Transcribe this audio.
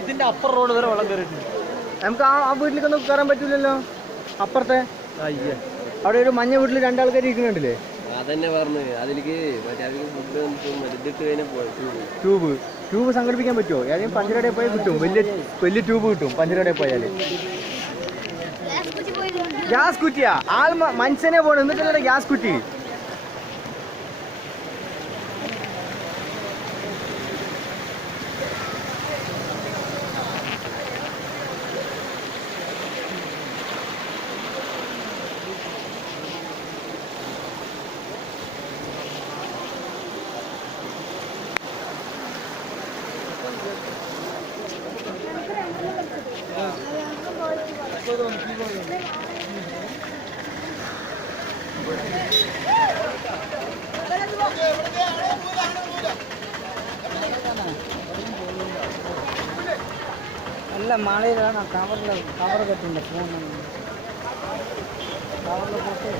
ഇതിന്റെ അപ്പുറം റോഡ് വരെ വെള്ളം കയറിയിട്ടുണ്ട്. നമുക്ക് ആ വീട്ടിലേക്കൊന്നും കയറാൻ പറ്റൂലല്ലോ. അപ്പുറത്തെ അവിടെ ഒരു മഞ്ഞ വീട്ടിൽ രണ്ടാൾക്കാർ ഇരിക്കുന്നുണ്ടല്ലേ. അതന്നെ പറഞ്ഞു അതിലേക്ക് ട്യൂബ് സംഘടിപ്പിക്കാൻ പറ്റുമോ? ഏതെങ്കിലും പഞ്ചരടയിൽ പോയാൽ കിട്ടും. വലിയ ട്യൂബ് കിട്ടും പഞ്ചരടയിൽ പോയാൽ. ഗ്യാസ് കുറ്റിയാ? ആൾ മനുഷ്യനെ പോകണം എന്നിട്ടല്ലേ ഗ്യാസ് കുറ്റി. നല്ല മഴയിലാണ്. കവർ കെട്ടുണ്ട് ഫോൺ കവറിൽ പോട്ട്